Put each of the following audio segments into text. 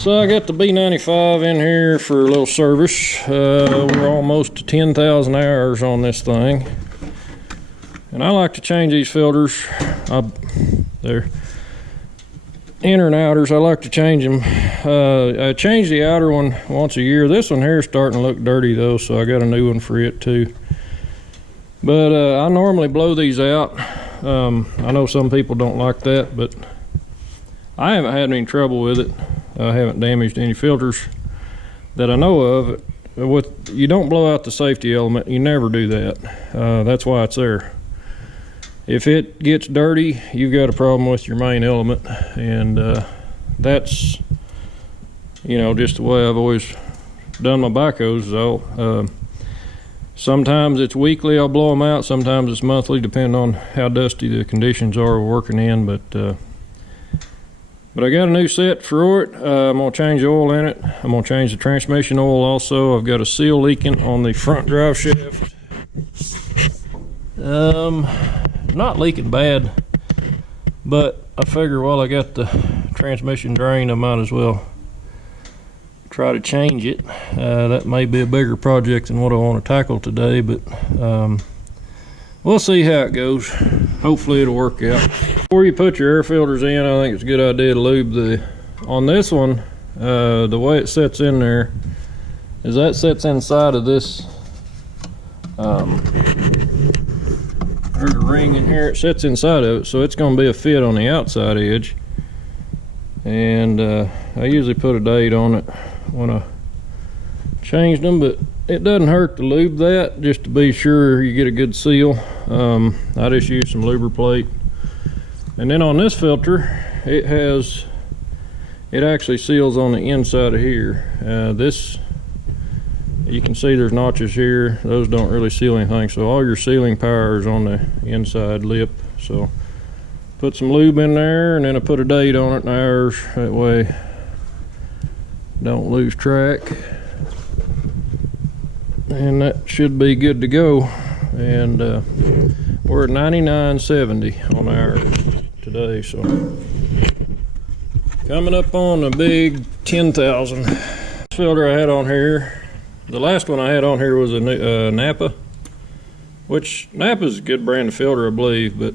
So I got the B95 in here for a little service. We're almost to 10,000 hours on this thing. And I like to change these filters. They're inner and outers. I like to change them. I change the outer one once a year. This one here is starting to look dirty though, so I got a new one for it too. But I normally blow these out. I know some people don't like that, but I haven't had any trouble with it. I haven't damaged any filters that I know of. You don't blow out the safety element. You never do that. That's why it's there. If it gets dirty, you've got a problem with your main element, and that's, you know, just the way I've always done my backhoes. So sometimes it's weekly I'll blow them out, sometimes it's monthly, depending on how dusty the conditions are we're working in. But I got a new set for it. I'm gonna change the oil in it. I'm gonna change the transmission oil also. I've got a seal leaking on the front drive shaft. Not leaking bad, but I figure while I got the transmission drained, I might as well try to change it. That may be a bigger project than what I want to tackle today, but we'll see how it goes. Hopefully it'll work out. Before you put your air filters in, I think it's a good idea to lube on this one. The way it sets in there is that sets inside of this. There's a ring in here, it sets inside of it, so it's going to be a fit on the outside edge. And I usually put a date on it when I changed them, but it doesn't hurt to lube that just to be sure you get a good seal. I just use some Lubriplate. And then on this filter, it actually seals on the inside of here. This, you can see there's notches here. Those don't really seal anything, so all your sealing power is on the inside lip. So put some lube in there, and then I put a date on it and hours, that way don't lose track. And that should be good to go. And we're at 99.70 on hours today, so coming up on a big 10,000. This filter I had on here, the last one I had on here was a Napa, which Napa's a good brand of filter, I believe, but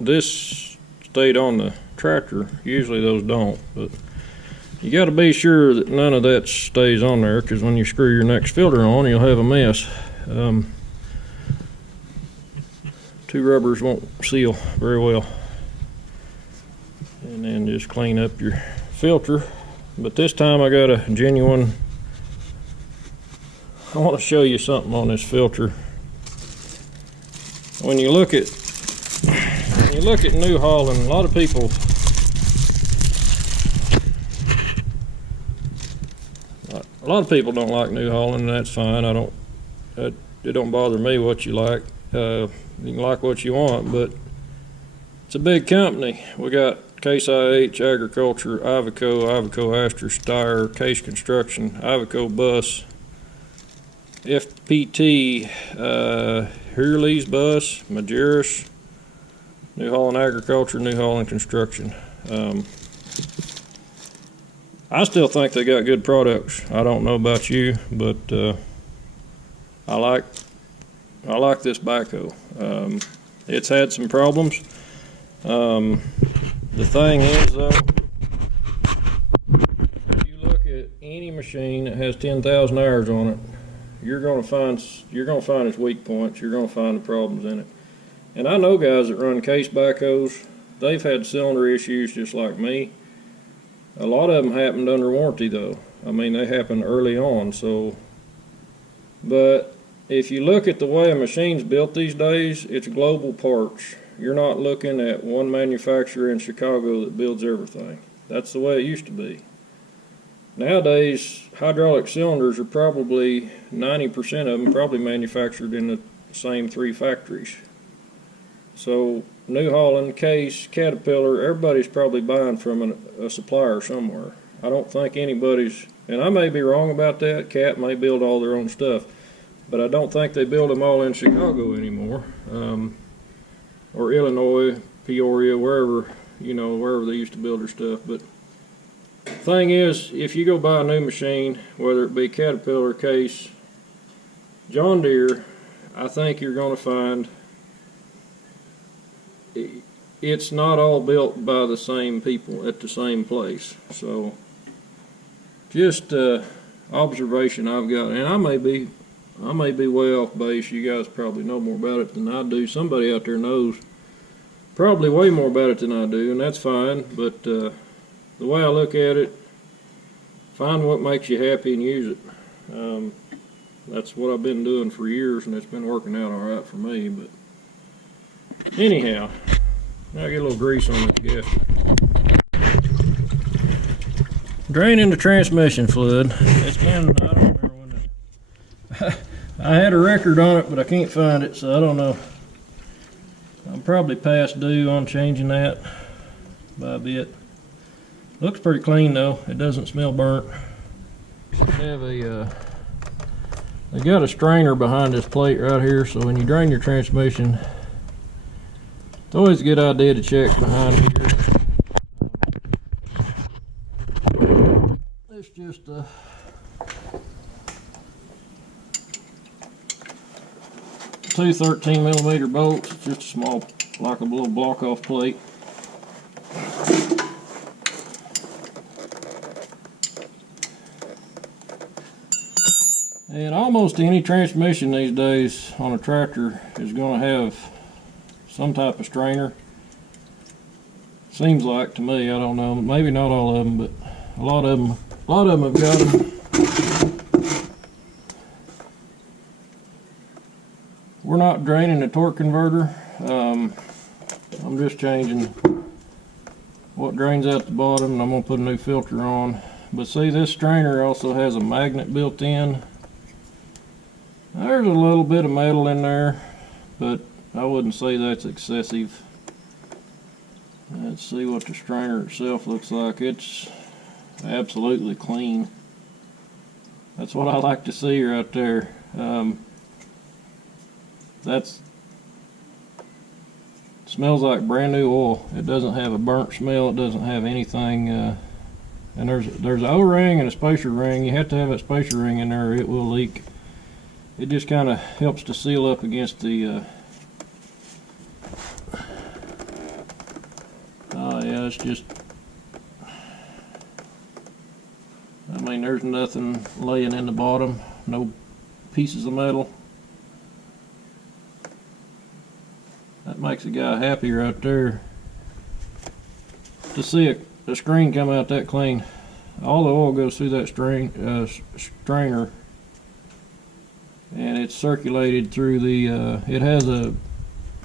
this stayed on the tractor. Usually those don't, but you got to be sure that none of that stays on there, because when you screw your next filter on, you'll have a mess. Two rubbers won't seal very well. And then just clean up your filter. But this time I got a genuine. I want to show you something on this filter. When you look at New Holland, a lot of people don't like New Holland, and that's fine. It don't bother me what you like. You can like what you want, but it's a big company. We got Case IH, Agriculture, Iveco, Astor, Steyr, Case Construction, Iveco Bus, FPT, Hurley's Bus, Majerus, New Holland Agriculture, New Holland Construction. I still think they got good products. I don't know about you, but I like this backhoe. It's had some problems. The thing is though, if you look at any machine that has 10,000 hours on it, you're gonna find its weak points. You're gonna find the problems in it. And I know guys that run Case backhoes. They've had cylinder issues just like me. A lot of them happened under warranty though. I mean, they happened early on. So, but if you look at the way a machine's built these days, it's global parts. You're not looking at one manufacturer in Chicago that builds everything. That's the way it used to be. Nowadays, hydraulic cylinders are probably 90% of them probably manufactured in the same 3 factories. So New Holland, Case, Caterpillar, everybody's probably buying from a supplier somewhere. I don't think anybody's, and I may be wrong about that, Cat may build all their own stuff, but I don't think they build them all in Chicago anymore, or Illinois, Peoria, wherever they used to build their stuff. But Thing is, if you go buy a new machine, whether it be Caterpillar, Case, John Deere, I think you're going to find it's not all built by the same people at the same place. So just observation I've got, and I may be way off base. You guys probably know more about it than I do. Somebody out there knows probably way more about it than I do, and that's fine. But the way I look at it, find what makes you happy and use it. That's what I've been doing for years, and it's been working out all right for me. But anyhow, now I get a little grease on this gasket. Draining the transmission fluid. It's been, I don't remember when I had a record on it, but I can't find it, so I don't know. I'm probably past due on changing that by a bit. Looks pretty clean though. It doesn't smell burnt. Have a they got a strainer behind this plate right here, so when you drain your transmission, it's always a good idea to check behind here. It's just two 13mm bolts. It's just a small, like a little block off plate. And almost any transmission these days on a tractor is going to have some type of strainer. Seems like to me, I don't know, maybe not all of them, but a lot of them have got them. We're not draining the torque converter. I'm just changing what drains out the bottom, and I'm going to put a new filter on. But see, this strainer also has a magnet built in. There's a little bit of metal in there, but I wouldn't say that's excessive. Let's see what the strainer itself looks like. It's absolutely clean. That's what I like to see right there. That's smells like brand new oil. It doesn't have a burnt smell. It doesn't have anything. And there's an O-ring and a spacer ring. You have to have that spacer ring in there or it will leak. It just kind of helps to seal up against the oh yeah, it's just, I mean, there's nothing laying in the bottom, no pieces of metal. That makes a guy happy right there to see the screen come out that clean. All the oil goes through that strainer, and it's circulated through the it has a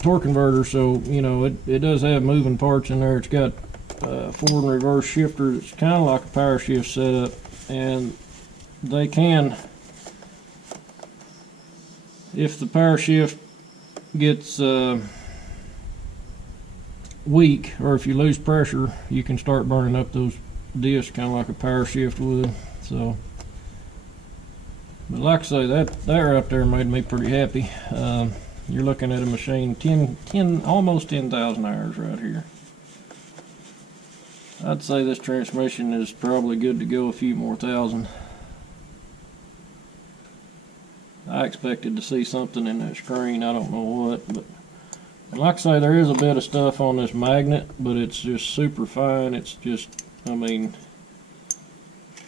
torque converter, so you know it does have moving parts in there. It's got forward and reverse shifter. It's kind of like a power shift setup, and they can, if the power shift gets weak, or if you lose pressure, you can start burning up those discs kind of like a power shift would. So, but like I say, that right there made me pretty happy. You're looking at a machine 10 almost 10,000 hours right here. I'd say this transmission is probably good to go a few more thousand. I expected to see something in that screen, I don't know what, but like I say, there is a bit of stuff on this magnet, but it's just super fine. It's just, I mean,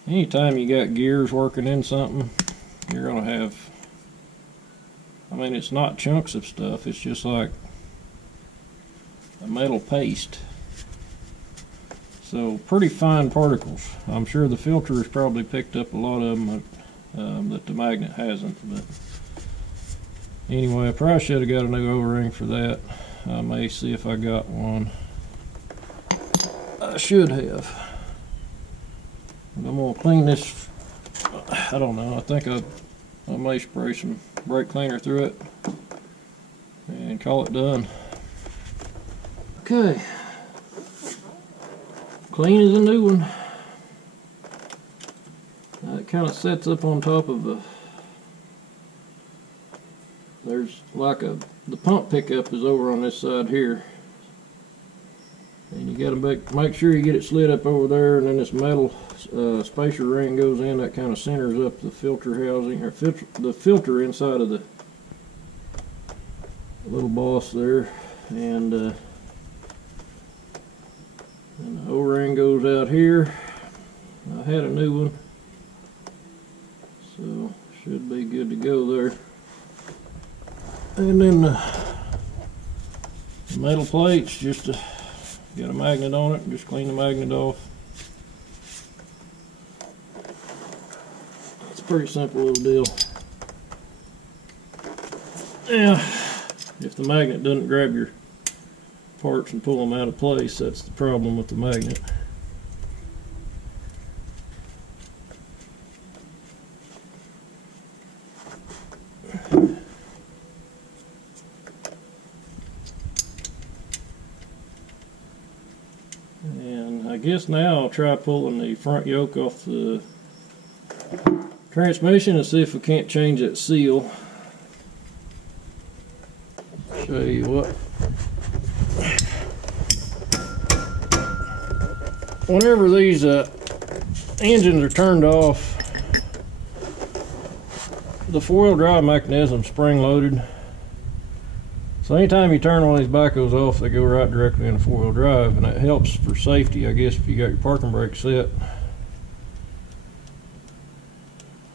anytime you got gears working in something, you're gonna have, I mean, it's not chunks of stuff, it's just like a metal paste. So pretty fine particles. I'm sure the filter has probably picked up a lot of them that the magnet hasn't, but anyway, I probably should have got a new O-ring for that. I may see if I got one. I should have. But I'm gonna clean this. I don't know. I think I may spray some brake cleaner through it and call it done. Okay. Clean as a new one. It kind of sets up on top of a. There's like the pump pickup is over on this side here, and You gotta make sure you get it slid up over there, and then this metal spacer ring goes in. That kind of centers up the filter housing, or the filter inside of the little boss there, and the O-ring goes out here. I had a new one, so should be good to go there. And then the metal plates, just got a magnet on it, just clean the magnet off. It's a pretty simple little deal. Yeah, if the magnet doesn't grab your parts and pull them out of place, that's the problem with the magnet. And I guess now I'll try pulling the front yoke off the transmission and see if we can't change that seal. Show you what. Whenever these engines are turned off, the four-wheel drive mechanism spring loaded. So anytime you turn one of these backhoes off, they go right directly into four-wheel drive, and that helps for safety, I guess, if you got your parking brake set.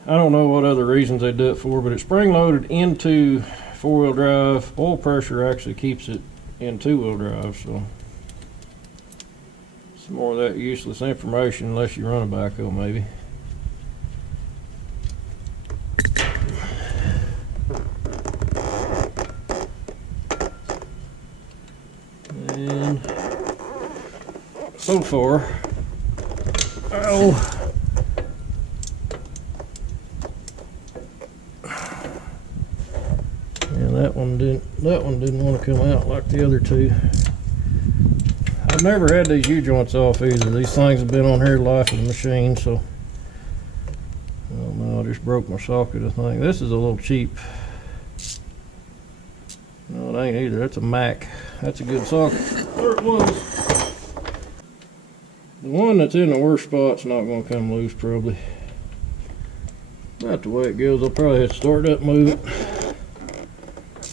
I don't know what other reasons they do it for, but it's spring loaded into four-wheel drive. Oil pressure actually keeps it in two-wheel drive, so some more of that useless information unless you run a backhoe, maybe. And so far, that one didn't want to come out like the other two. I've never had these U-joints off either. These things have been on here the life of the machine, so I don't know, I just broke my socket, I think. This is a little cheap. No, it ain't either. That's a Mac. That's a good socket. There it was. The one that's in the worst spot's not going to come loose, probably. Not the way it goes. I'll probably have to start it up, move it,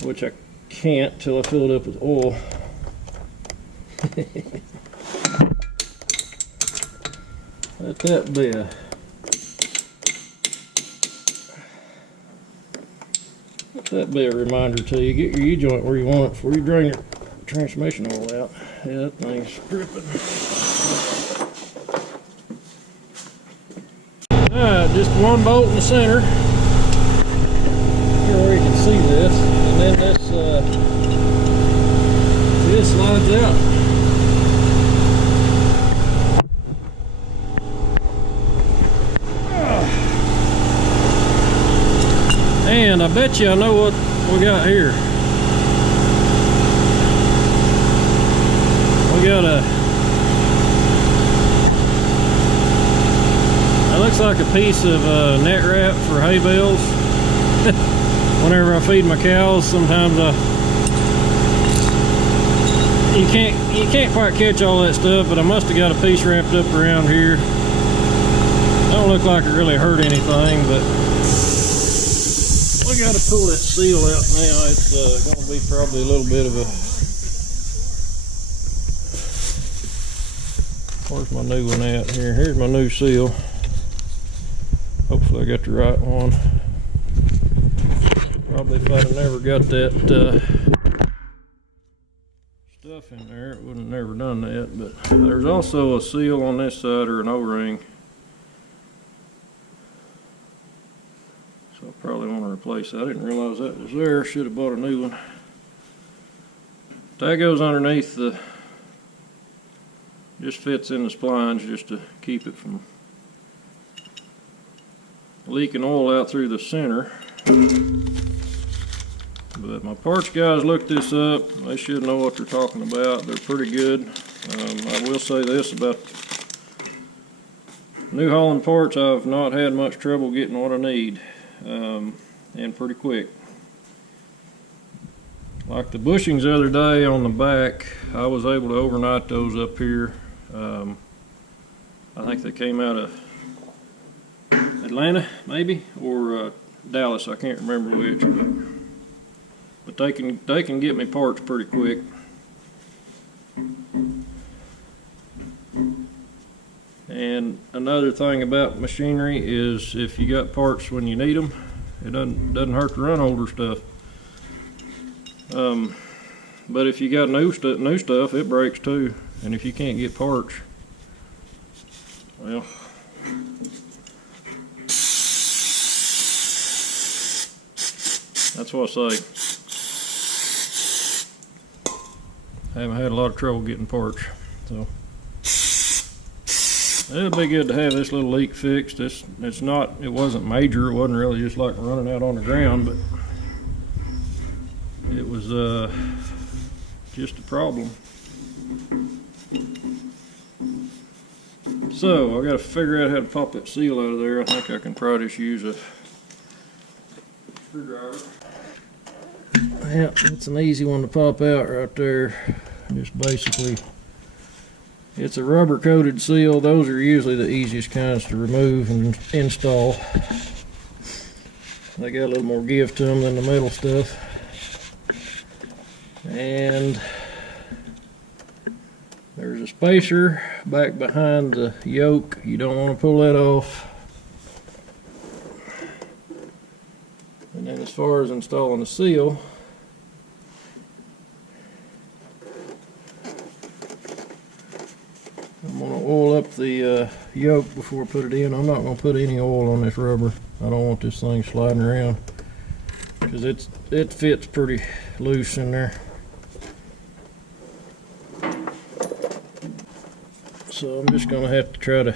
which I can't till I fill it up with oil. Let that be a reminder to you. Get your U-joint where you want it before you drain your transmission oil out. Yeah, that thing's dripping. Alright, just one bolt in the center. Here where you can see this. And then this slides out. And I bet you I know what we got here. We got it looks like a piece of net wrap for hay bales. Whenever I feed my cows, sometimes you can't quite catch all that stuff, but I must have got a piece wrapped up around here. Don't look like it really hurt anything, but we got to pull that seal out now. It's going to be probably a little bit of a... Where's my new one at here? Here's my new seal. Hopefully I got the right one. Probably if I'd have never got that stuff in there, it wouldn't have never done that. But there's also a seal on this side, or an O-ring. So I probably want to replace that. I didn't realize that was there. Should have bought a new one. That goes underneath the, just fits in the splines just to keep it from leaking oil out through the center. But my parts guys looked this up. They should know what they're talking about. They're pretty good. I will say this about New Holland parts, I've not had much trouble getting what I need, and pretty quick. Like the bushings the other day on the back, I was able to overnight those up here. I think they came out of Atlanta, maybe, or Dallas. I can't remember which, but they can get me parts pretty quick. And another thing about machinery is if you got parts when you need them, it doesn't hurt to run older stuff. But if you got new stuff, it breaks too. And if you can't get parts, well, that's what I say. I haven't had a lot of trouble getting parts, so it'd be good to have this little leak fixed. It wasn't major. It wasn't really just like running out on the ground, but it was just a problem. So I got to figure out how to pop that seal out of there. I think I can probably just use a screwdriver. Yeah, it's an easy one to pop out right there. Just basically, it's a rubber coated seal. Those are usually the easiest kinds to remove and install. They got a little more give to them than the metal stuff. And there's a spacer back behind the yoke. You don't want to pull that off. And then as far as installing the seal, I'm going to oil up the yoke before I put it in. I'm not going to put any oil on this rubber. I don't want this thing sliding around because it fits pretty loose in there. So I'm just going to have to try to I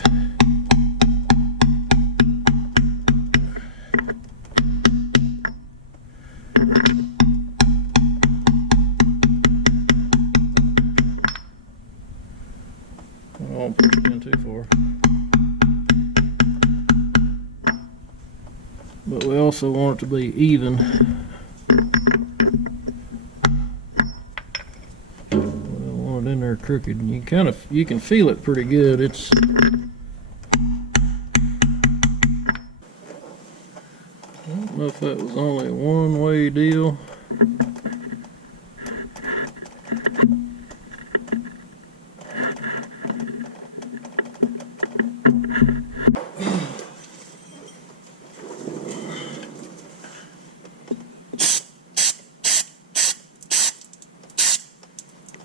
don't want to push it in too far. But we also want it to be even. In there crooked, and you can feel it pretty good. It's I don't know if that was only a one-way deal.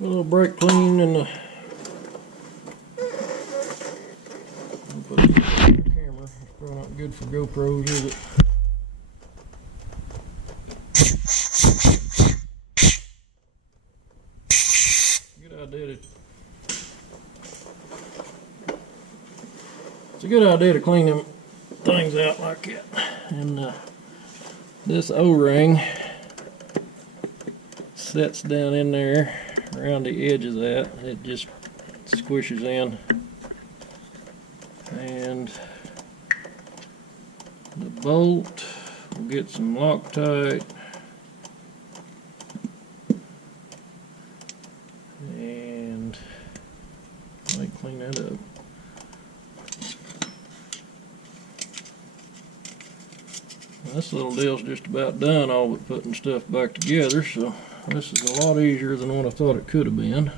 A little brake clean in the put it on the camera. It's probably not good for GoPros, is it? It's a good idea to clean them things out like that. And this O-ring sets down in there around the edge of that. It just squishes in, and the bolt will get some Loctite, and I might clean that up. This little deal's just about done, all but putting stuff back together, so this is a lot easier than what I thought it could have been.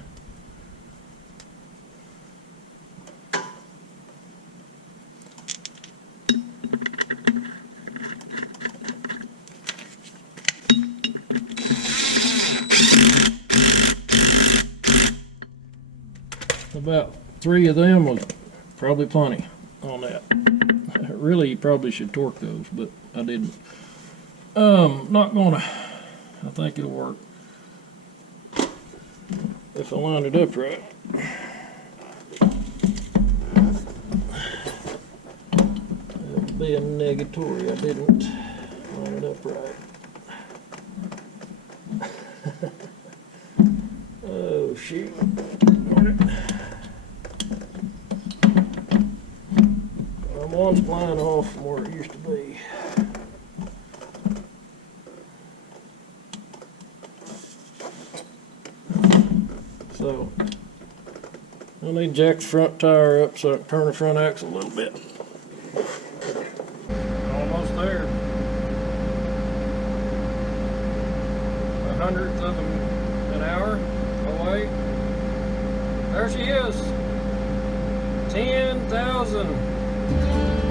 About 3 of them was probably plenty on that. Really, you probably should torque those, but I didn't. Not gonna. I think it'll work if I line it up right. That would be a negatory. I didn't line it up right. Oh shoot. One's flying off from where it used to be. So we'll need to jack the front tire up so I can turn the front axle a little bit. Almost there. 100th of an hour away. There she is. 10,000.